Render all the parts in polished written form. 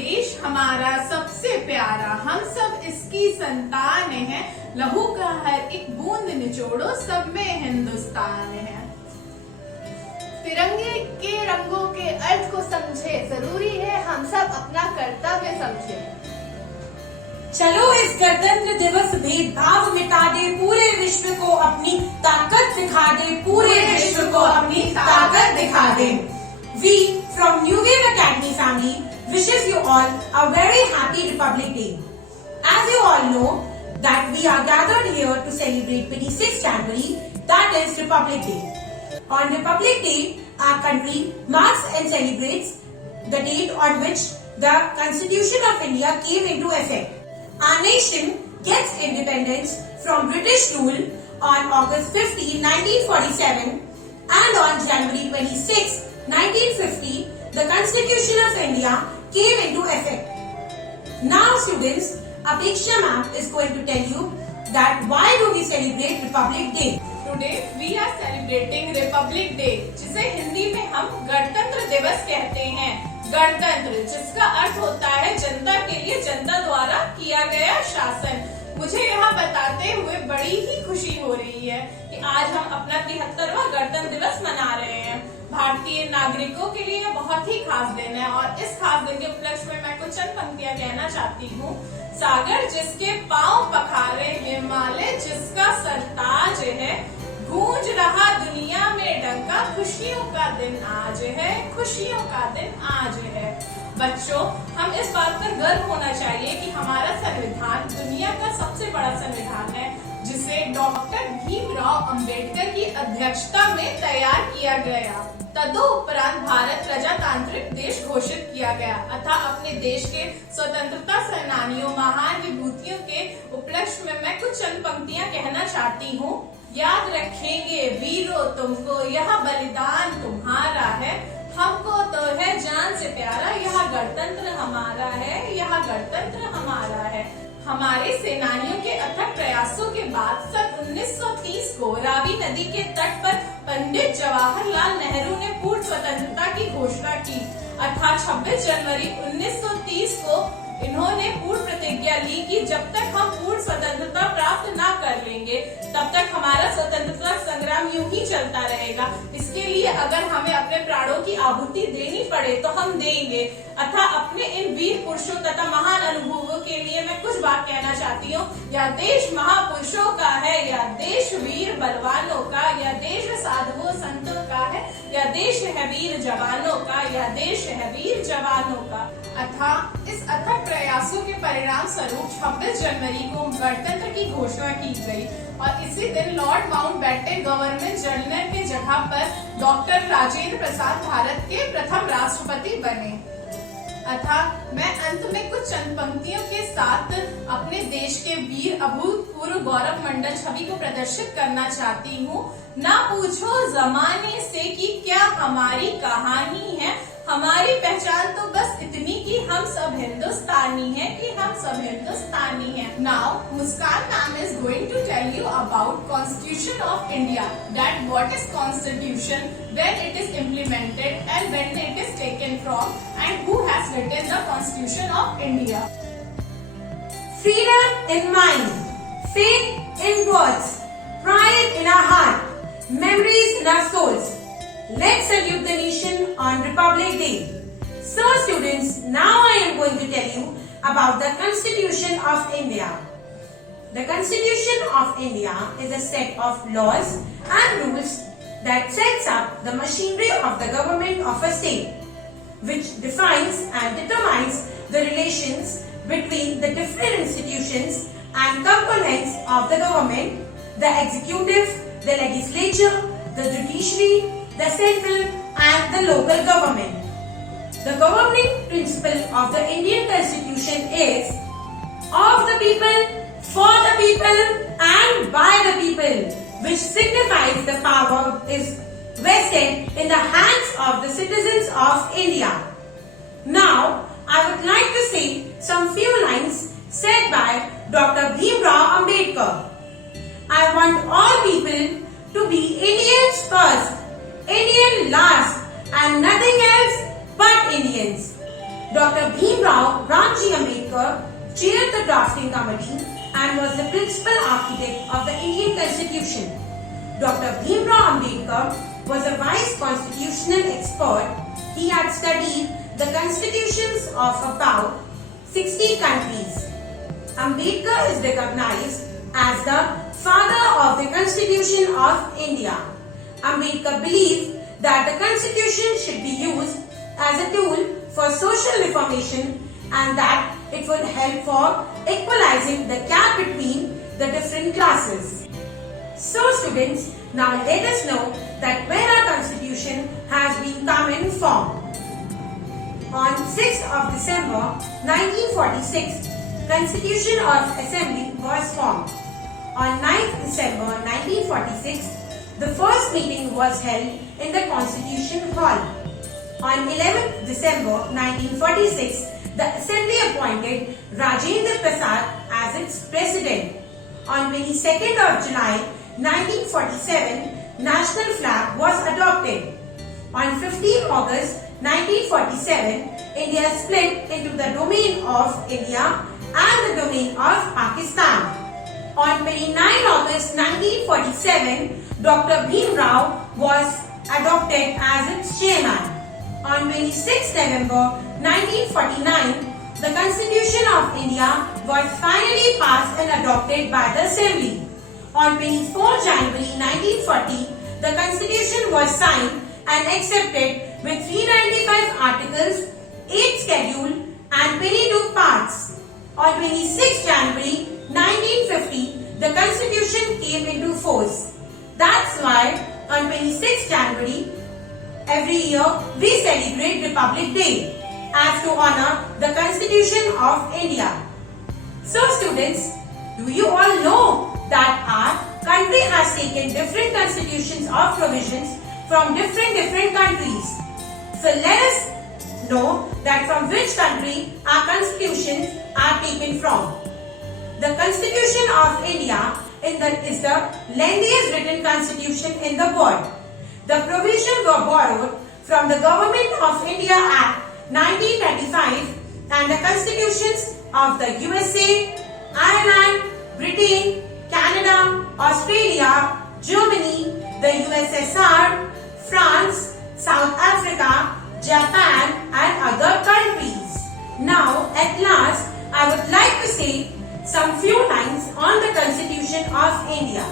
देश हमारा सबसे प्यारा, हम सब इसकी संतान हैं। लहू का हर एक बूंद निचोड़ो, सब में हिंदुस्तान है। तिरंगे के रंगों के अर्थ को समझे, जरूरी है हम सब अपना कर्तव्य समझे। चलो इस गणतंत्र दिवस भेदभाव मिटा दे, पूरे विश्व को अपनी ताकत दिखा दे, पूरे विश्व को अपनी ताकत दिखा दे। We from New Wave Academy family wishes you all a very happy Republic Day. As you all know that we are gathered here to celebrate 26th January, that is Republic Day. On Republic Day, our country marks and celebrates the date on which the Constitution of India came into effect. Our nation gets independence from British rule on August 15, 1947, and on January 26, 1950, the Constitution of India came into effect. Now students, Apeksha ma'am is going to tell you that why do we celebrate Republic Day. Today we are celebrating Republic Day, जिसे हिंदी में हम गणतंत्र दिवस कहते हैं। गणतंत्र जिसका अर्थ होता है जनता के लिए जनता द्वारा किया गया शासन। मुझे यहाँ बताते हुए बड़ी ही खुशी हो रही है कि आज हम अपना 73वां गणतंत्र दिवस मना रहे हैं। भारतीय नागरिकों के लिए बहुत ही खास दिन है और इस खास दिन के उपलक्ष्य में मैं कुछ चंद पंक्तियां कहना चाहती हूँ। सागर जिसके पांव पखारे, हिमालय जिसका सरताज है, गूंज रहा दुनिया में डंका, खुशियों का दिन आज है, खुशियों का दिन आज है। बच्चों, हम इस बात पर गर्व होना चाहिए कि हमारा संविधान दुनिया का सबसे बड़ा संविधान है, जिसे डॉक्टर भीमराव अंबेडकर की अध्यक्षता में तैयार किया गया। तदुपरांत भारत प्रजातांत्रिक देश घोषित किया गया अतः अपने देश के स्वतंत्रता सेनानियों, महान विभूतियों के उपलक्ष्य में मैं कुछ चंद पंक्तियां कहना चाहती हूँ। याद रखेंगे वीरों तुमको, यह बलिदान तुम्हारा है, हमको तो है जान से प्यारा, यह गणतंत्र हमारा है, यह गणतंत्र हमारा है। हमारे सेनानियों के अथक प्रयासों के बाद सन 1930 को रावी नदी के तट पर पंडित जवाहरलाल नेहरू ने पूर्ण स्वतंत्रता की घोषणा की अर्थात 26 जनवरी 1930 को इन्होंने पूर्ण प्रतिज्ञा ली कि जब तक हम पूर्ण स्वतंत्रता प्राप्त न कर लेंगे तब तक हमारा स्वतंत्रता संग्राम यूं ही चलता रहेगा। इसके लिए अगर हमें अपने प्राणों की आहुति देनी पड़े तो हम देंगे। अतः अपने इन वीर पुरुषों तथा महान अनुभवों के लिए मैं कुछ बात कहना चाहती हूँ। यह देश महापुरुषों का है, यह देश वीर बलवानों का, यह देश साधुओं संतों का है, यह देश है वीर जवानों का, यह देश है वीर जवानों का। अतः इस अथक प्रयासों के परिणाम स्वरूप 26 जनवरी को गणतंत्र की घोषणा की गई और इसी दिन लॉर्ड माउंटबेटन गवर्नमेंट जनरल के जगह पर डॉक्टर राजेंद्र प्रसाद भारत के प्रथम राष्ट्रपति बने। अतः मैं अंत में कुछ चंद पंक्तियों के साथ अपने देश के वीर अभूतपूर्व गौरव मंडल छवि को प्रदर्शित करना चाहती हूँ। ना पूछो जमाने से कि क्या हमारी कहानी है, हमारी पहचान तो बस इतनी कि हम सब हिंदुस्तानी हैं, कि हम सब हिंदुस्तानी हैं। Now, Muskan ma'am is going to tell you about Constitution of India. That what is Constitution, when it is implemented, and when it is taken from, and who has written the Constitution of India. Freedom in mind, faith in words, pride in our heart, memories in our souls. Let's salute the nation on Republic Day. So students, now I am going to tell you about the Constitution of India. The Constitution of India is a set of laws and rules that sets up the machinery of the government of a state, which defines and determines the relations between the different institutions and components of the government, the executive, the legislature, the judiciary, the central and the local government. The governing principle of the Indian Constitution is of the people, for the people and by the people, which signifies the power is vested in the hands of the citizens of India. Now, I would like to say some few lines said by Dr. Bhimrao Ambedkar. I want all people to be Indians first, Indian last, and nothing else but Indians. Dr. Bhimrao Ramji Ambedkar chaired the drafting committee and was the principal architect of the Indian Constitution. Dr. Bhimrao Ambedkar was a vice constitutional expert. He had studied the constitutions of about 60 countries. Ambedkar is recognized as the father of the Constitution of India. Ambedkar believed that the Constitution should be used as a tool for social reformation and that it would help for equalizing the gap between the different classes. So students, now let us know that when our Constitution has been come in form. On 6th of December 1946, Constitution of Assembly was formed. On 9th December 1946, the first meeting was held in the Constitution Hall. On 11th December 1946, the Assembly appointed Rajendra Prasad as its president. On 22nd of July 1947, national flag was adopted. On 15 August 1947, India split into the domain of India and the domain of Pakistan. On 29 August 1947, Dr. Bhimrao was adopted as its chairman. On 26 November 1949, the Constitution of India was finally passed and adopted by the Assembly. On 24 January 1940, the Constitution was signed and accepted with 395 articles, 8 schedules and 22 parts. On 26 January 1950, the Constitution came into force. That's why on 26 January, every year we celebrate Republic Day as to honor the Constitution of India. So students, do you all know that our country has taken different constitutions or provisions from different countries? So let us know that from which country our constitutions are taken from. The Constitution of India is the lengthiest written constitution in the world. The provisions were borrowed from the Government of India Act 1995 and the constitutions of the USA, Ireland, Britain, Canada, Australia, Germany, the USSR, France, South Africa, Japan and other countries. Now at last I would like to say some few lines on the Constitution of India.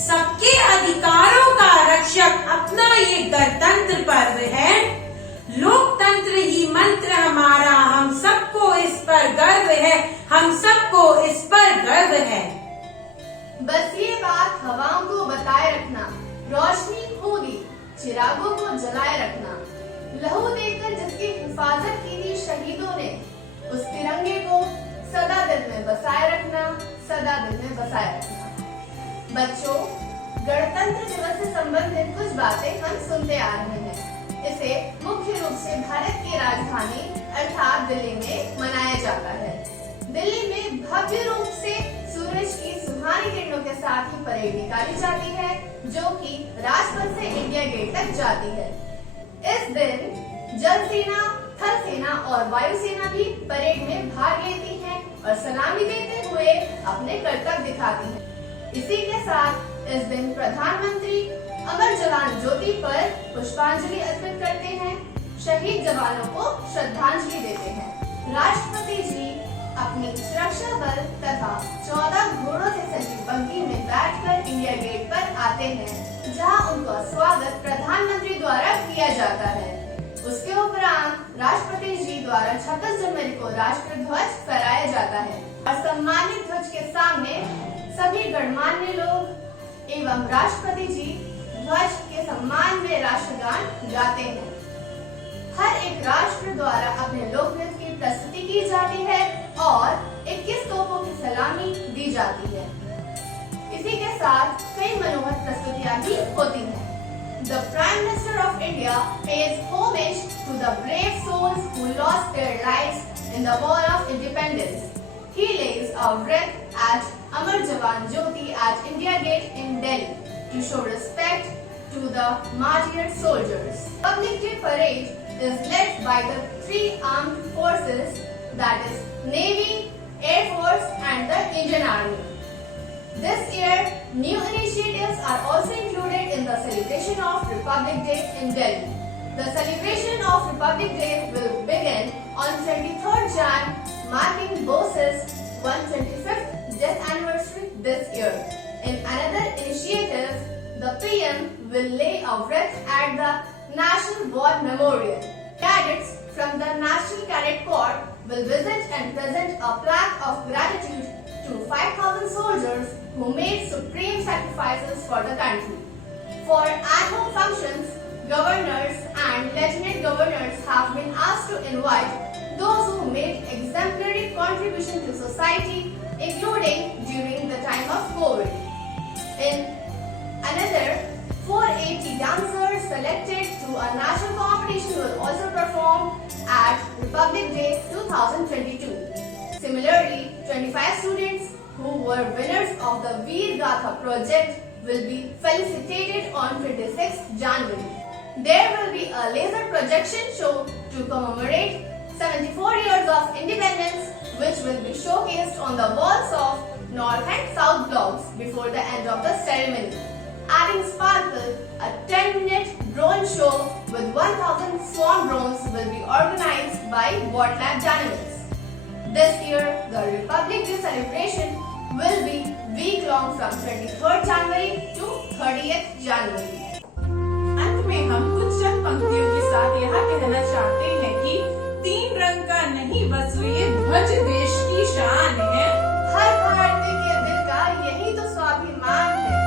सबके अधिकारों का रक्षक अपना ये गणतंत्र पर्व है, लोकतंत्र ही मंत्र हमारा, हम सबको इस पर गर्व है, हम सबको इस पर गर्व है। बस ये बात हवाओं को बताए रखना, रोशनी होगी चिरागों को जलाए रखना, लहू देकर जिसकी हिफाजत की थी शहीदों ने, उस तिरंगे को सदा दिल में बसाए रखना, सदा दिल में बसाए रखना। बच्चों, गणतंत्र दिवस से संबंधित कुछ बातें हम सुनते आ रहे हैं। इसे मुख्य रूप से भारत की राजधानी अर्थात दिल्ली में मनाया जाता है। दिल्ली में भव्य रूप से सूरज की सुहानी किरणों के साथ ही परेड निकाली जाती है, जो कि राजपथ से इंडिया गेट तक जाती है। इस दिन जल सेना, थल सेना और वायु सेना भी परेड में भाग लेती है और सलामी देते हुए अपने करतब दिखाती है। इसी के साथ इस दिन प्रधानमंत्री अमर जवान ज्योति पर पुष्पांजलि अर्पित करते हैं, शहीद जवानों को श्रद्धांजलि देते हैं। राष्ट्रपति जी अपनी सुरक्षा बल तथा 14 घोड़ों से सजी बग्घी में बैठकर इंडिया गेट पर आते हैं, जहां उनका स्वागत प्रधानमंत्री द्वारा किया जाता है। उसके उपरांत राष्ट्रपति जी द्वारा 26 जनवरी को राष्ट्र ध्वज फहराया जाता है और सम्मानित ध्वज के सामने सभी गणमान्य लोग एवं राष्ट्रपति जी ध्वज के सम्मान में राष्ट्रगान गाते हैं। हर एक राष्ट्र द्वारा अपने लोकनृत्य की प्रस्तुति की जाती है और 21 तोपों की सलामी दी जाती है। इसी के साथ कई मनोहर प्रस्तुतियां भी होती हैं। The Prime Minister of India pays homage to the brave souls who lost their lives in the War of Independence. He lays a wreath at Amar Jawan Jyoti at India Gate in Delhi to show respect to the martyred soldiers. Public Day parade is led by the three armed forces, that is Navy, Air Force and the Indian Army. This year, new initiatives are also included in the celebration of Republic Day in Delhi. The celebration of Republic Day will begin on 23rd Jan, marking Bose's 125th death anniversary this year. In another initiative, the PM will lay a wreath at the National War Memorial. Cadets from the National Cadet Corps will visit and present a plaque of gratitude to 5,000 soldiers who made supreme sacrifices for the country. For ad-hoc functions, governors and lieutenant governors have been asked to invite those who made exemplary contribution to society, including during the time of COVID. In another, 480 dancers selected to a national competition will also perform at Republic Day 2022. Similarly, 25 students who were winners of the Veer Gatha project will be felicitated on 26th January. There will be a laser projection show to commemorate 74 years of independence, which will be showcased on the walls of North and South blocks before the end of the ceremony. Adding sparkle, a 10-minute drone show with 1,000 swarm drones will be organized by Watlab Dynamics. This year, the Republic Day celebration will be week-long from 23rd January to 30th January. अंत में हम कुछ चंद पंक्तियों के साथ यह कहना चाहते हैं कि 3 रंग का नहीं बस ये ध्वज देश की शान है। हर भारतीय के दिल का यही तो स्वाभिमान है।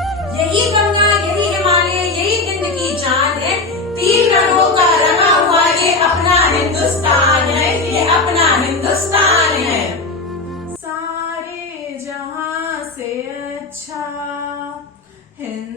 यही गंगा, यही हिमालय, यही हिंद की जान है। 3 रंगों का रंगा हुआ ये अपना हिंदुस्तान है, ये अपना हिंदुस्तान है। सारे जहां से अच्छा हिंद